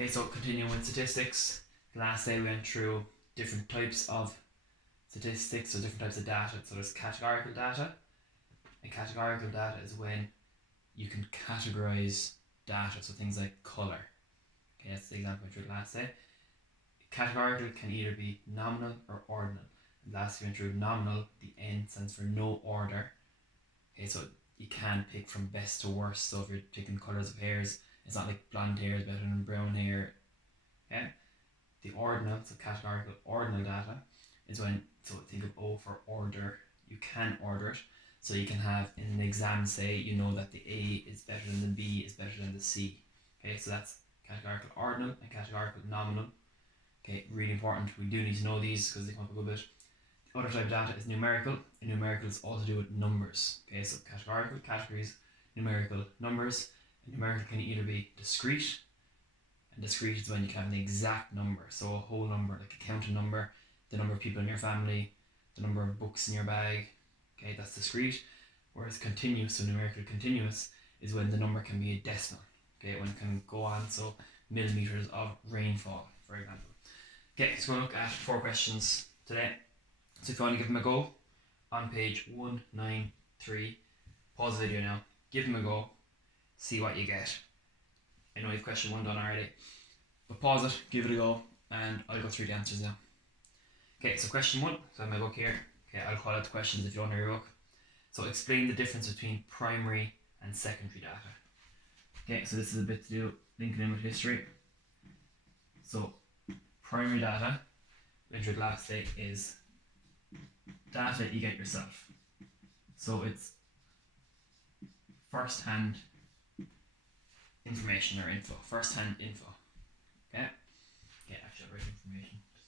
Okay, so continuing with statistics. Last day we went through different types of statistics, so different types of data. So there's categorical data. And categorical data is when you can categorize data, so things like color. Okay, that's the example we went through last day. Categorical can either be nominal or ordinal. Last we went through nominal, the N stands for no order. Okay, so you can pick from best to worst. So if you're picking colours of hairs, it's not like blonde hair is better than brown hair. Okay? The ordinal, so categorical ordinal data, is when, so think of O for order, you can order it. So you can have in an exam, say, you know that the A is better than the B is better than the C. Okay, so that's categorical ordinal and categorical nominal. Okay, really important. We do need to know these because they come up a good bit. The other type of data is numerical, and numerical is all to do with numbers. Okay, so categorical, categories, numerical, numbers. And numerical can either be discrete, and discrete is when you can have an exact number. So a whole number, like a counting number, the number of people in your family, the number of books in your bag. Okay, that's discrete. Whereas continuous, so numerical continuous, is when the number can be a decimal. Okay, when it can go on, so millimeters of rainfall, for example. Okay, so we'll look at 4 questions today. So if you want to give them a go, on page 193, pause the video now, give them a go, see what you get. I know you've question 1 done already, but pause it, give it a go, and I'll go through the answers now. Okay, so question 1, so I have my book here. Okay, I'll call out the questions if you don't know your book. So explain the difference between primary and secondary data. Okay, so this is a bit to do linking in with history. So primary data, which last day is data you get yourself. So it's first-hand information or info. First-hand info. Okay? Okay, actually I'll write information just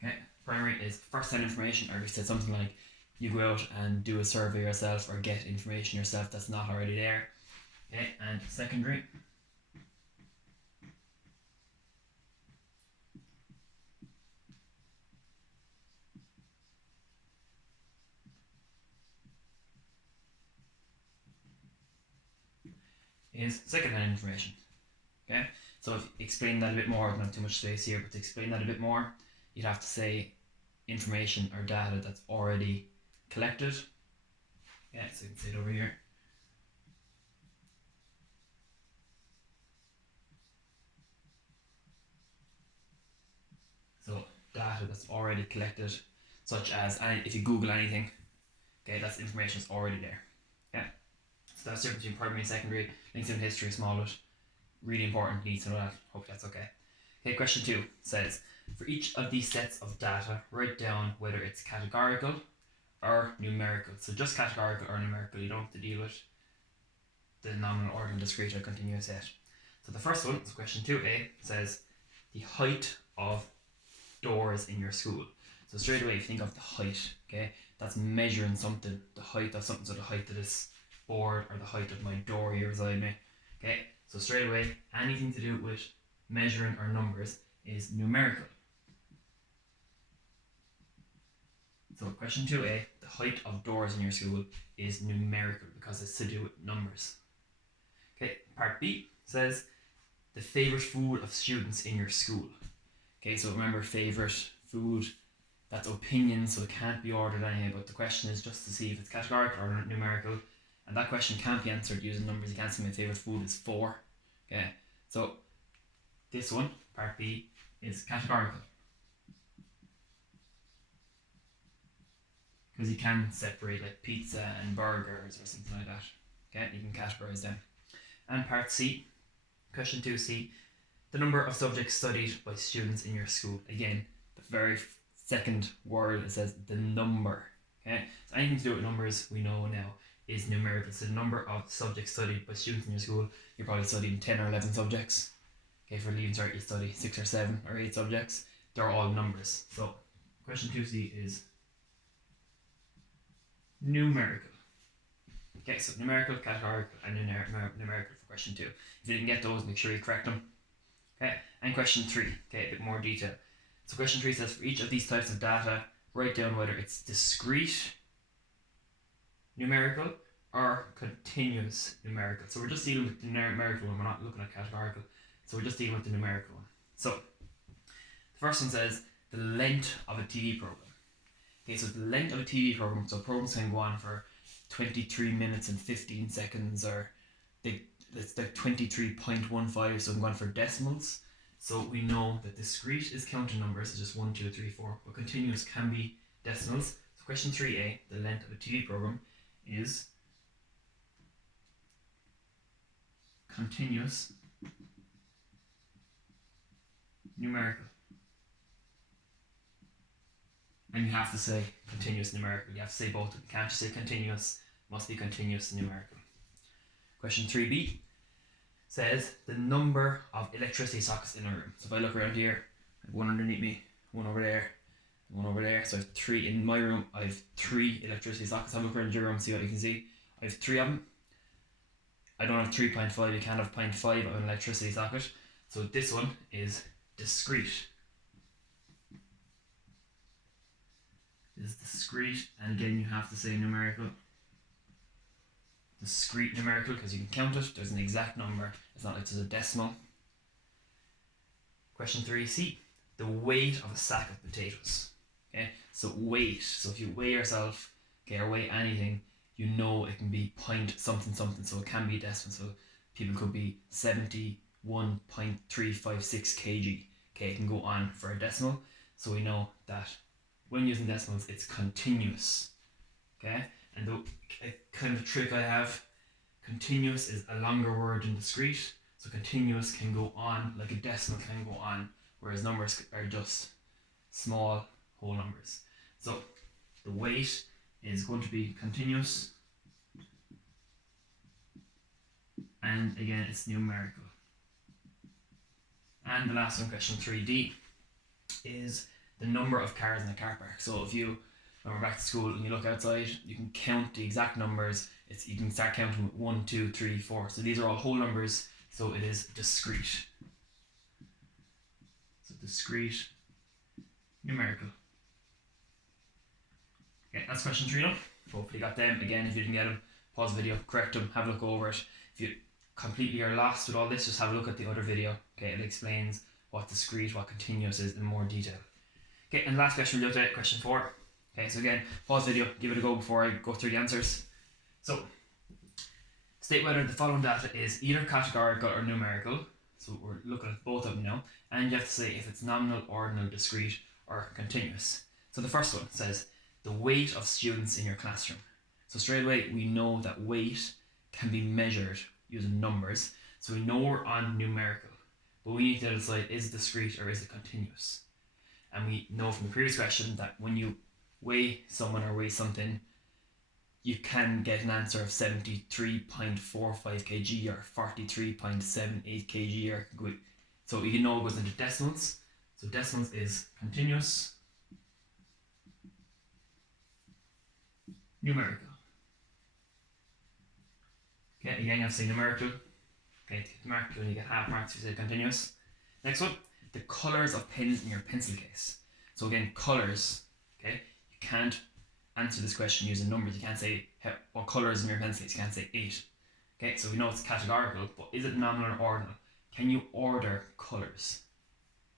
because. Okay, primary is first-hand information, or if you said something like you go out and do a survey yourself or get information yourself that's not already there. Okay, and secondary is second-hand information. Okay, so if you explain that a bit more, I don't have too much space here, but to explain that a bit more, you'd have to say information or data that's already collected. Yeah, so you can say it over here. So data that's already collected, such as if you Google anything, okay, that's information that's already there. Yeah. So that's the difference between primary and secondary. Links in history, small but really important, need to know that. Hope that's okay. Okay, question 2 says, for each of these sets of data, write down whether it's categorical or numerical. So just categorical or numerical, you don't have to deal with the nominal, ordinal, discrete or continuous yet. So the first one, so question 2a, says the height of doors in your school. So straight away, if you think of the height, okay, that's measuring something, the height of something, so the height of this board or the height of my door here beside me. Okay, so straight away, anything to do with measuring or numbers is numerical. So question 2a, the height of doors in your school is numerical because it's to do with numbers. Okay, part B says the favourite food of students in your school. Okay, so remember favourite food, that's opinion, so it can't be ordered anyway, but the question is just to see if it's categorical or numerical, and that question can't be answered using numbers. You can't say my favourite food is 4. Okay, so this one, part B, is categorical. Because you can separate like pizza and burgers or something like that. Okay, you can categorize them. And part C, question 2C, the number of subjects studied by students in your school. Again, the very second word, it says the number. Okay, so anything to do with numbers we know now is numerical. So the number of subjects studied by students in your school, you're probably studying 10 or 11 subjects. Okay, for Leaving Cert you study 6 or 7 or 8 subjects. They're all numbers. So question 2C is numerical. Okay, so numerical, categorical, and numerical for question 2. If you didn't get those, make sure you correct them. Okay, and question 3, okay, a bit more detail. So question 3 says, for each of these types of data, write down whether it's discrete, numerical, or continuous numerical. So we're just dealing with the numerical one, we're not looking at categorical. So we're just dealing with the numerical one. So the first one says the length of a TV program. Okay, so the length of a TV program, so programs can go on for 23 minutes and 15 seconds, or it's like 23.15, so I'm going for decimals. So we know that discrete is counting numbers, it's just 1, 2, 3, 4, but continuous can be decimals. So question 3a, the length of a TV program is continuous numerical. And you have to say continuous numerical. You have to say both. You can't just say continuous, must be continuous numerical. Question 3b says the number of electricity sockets in a room. So if I look around here, I have one underneath me, one over there, one over there. So I have 3 in my room. I have 3 electricity sockets. Have a look around your room, see what you can see. I have 3 of them. I don't have 3.5. You can't have 0.5 of an electricity socket. So this one is discrete. Is discrete, and again you have to say numerical. Discrete numerical because you can count it. There's an exact number. It's not like there's a decimal. Question 3c, the weight of a sack of potatoes. Okay, so weight. So if you weigh yourself, okay, or weigh anything, you know it can be point something something. So it can be decimal. So people could be 71.356 kg. Okay, it can go on for a decimal. So we know that when using decimals, it's continuous. Okay, and the kind of trick I have, continuous is a longer word than discrete. So continuous can go on like a decimal can go on, whereas numbers are just small whole numbers. So the weight is going to be continuous, and again it's numerical. And the last one, question 3d, is the number of cars in a car park. So if you, when we're back to school and you look outside, you can count the exact numbers. You can start counting with 1, 2, 3, 4. So these are all whole numbers, so it is discrete. So discrete, numerical. Okay, that's question 3 now. Hopefully you got them. Again, if you didn't get them, pause the video, correct them, have a look over it. If you completely are lost with all this, just have a look at the other video. Okay, it explains what discrete, what continuous is in more detail. Okay, and the last question we'll do today, question 4. Okay, so again, pause the video, give it a go before I go through the answers. So, state whether the following data is either categorical or numerical. So we're looking at both of them now. And you have to say if it's nominal, ordinal, discrete, or continuous. So the first one says the weight of students in your classroom. So straight away, we know that weight can be measured using numbers. So we know we're on numerical. But we need to decide, is it discrete or is it continuous? And we know from the previous question that when you weigh someone or weigh something, you can get an answer of 73.45 kg or 43.78 kg. Or so you know it goes into decimals. So decimals is continuous, numerical. Okay, again you have to say numerical. Okay, to get numerical when you get half marks, you say continuous. Next one, the colours of pens in your pencil case. So again, colours, okay, you can't answer this question using numbers. You can't say what colour is in your pencil case, you can't say 8. Okay, so we know it's categorical, but is it nominal or ordinal? Can you order colours?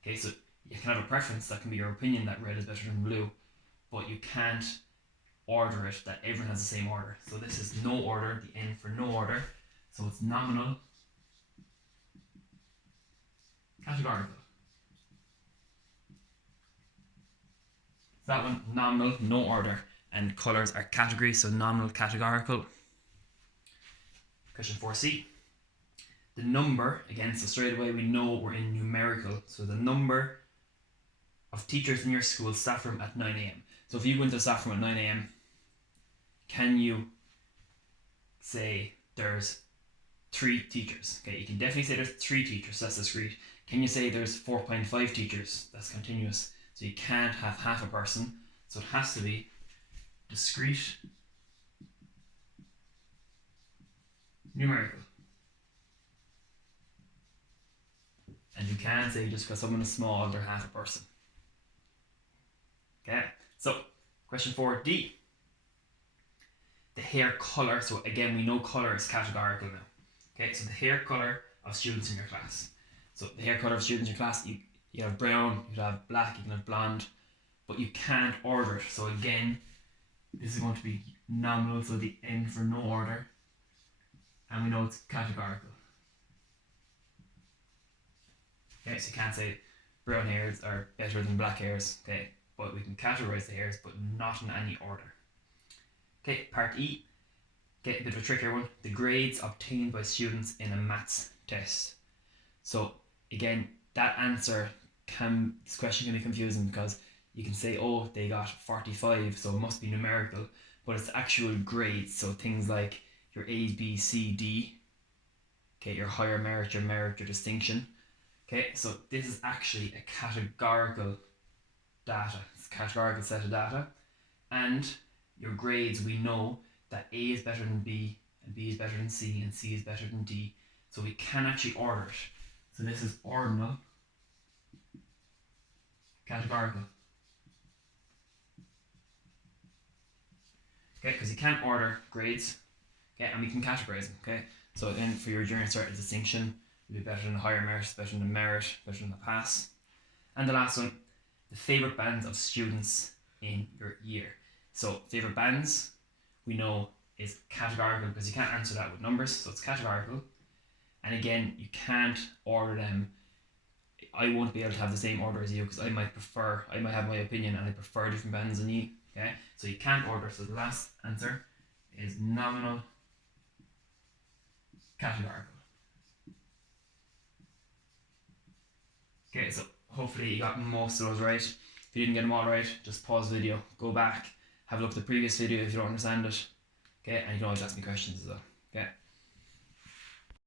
Okay, so you can have a preference, that can be your opinion that red is better than blue, but you can't order it that everyone has the same order. So this is no order, the N for no order, so it's nominal, categorical. That one, nominal, no order, and colours are categories, so nominal, categorical. Question 4c. The number, again, so straight away we know we're in numerical, so the number of teachers in your school staff room at 9 a.m. So if you go into the staff room at 9 a.m, can you say there's 3 teachers? Okay, you can definitely say there's 3 teachers, that's discrete. Can you say there's 4.5 teachers? That's continuous. So you can't have half a person, so it has to be discrete, numerical. And you can't say just because someone is small, they're half a person. Okay, so question 4D. the hair colour. So again, we know colour is categorical now. Okay, so the hair colour of students in your class. So the hair colour of students in your class, you have brown, you can have black, you can have blonde, but you can't order it. So again, this is going to be nominal, so the N for no order, and we know it's categorical. Okay, so you can't say brown hairs are better than black hairs, okay, but we can categorize the hairs, but not in any order. Okay, part E, okay, a bit of a trickier one, the grades obtained by students in a maths test. So again, that answer this question can be confusing because you can say, oh, they got 45, so it must be numerical, but it's actual grades, so things like your A, B, C, D, okay, your higher merit, your distinction. Okay, so this is actually a categorical data. It's a categorical set of data. And your grades, we know that A is better than B, and B is better than C, and C is better than D. So we can actually order it. So this is ordinal, categorical. Okay, because you can't order grades, okay, and we can categorize them, okay? So then for your junior cert distinction, you'll be better than the higher merit, better than the merit, better than the pass. And the last one, the favourite bands of students in your year. So favourite bands, we know is categorical because you can't answer that with numbers, so it's categorical. And again, you can't order them. I won't be able to have the same order as you because I might have my opinion and I prefer different bands than you, okay? So you can't order, so the last answer is nominal, categorical. Okay, so hopefully you got most of those right. If you didn't get them all right, just pause the video, go back, have a look at the previous video if you don't understand it, okay, and you can always ask me questions as well.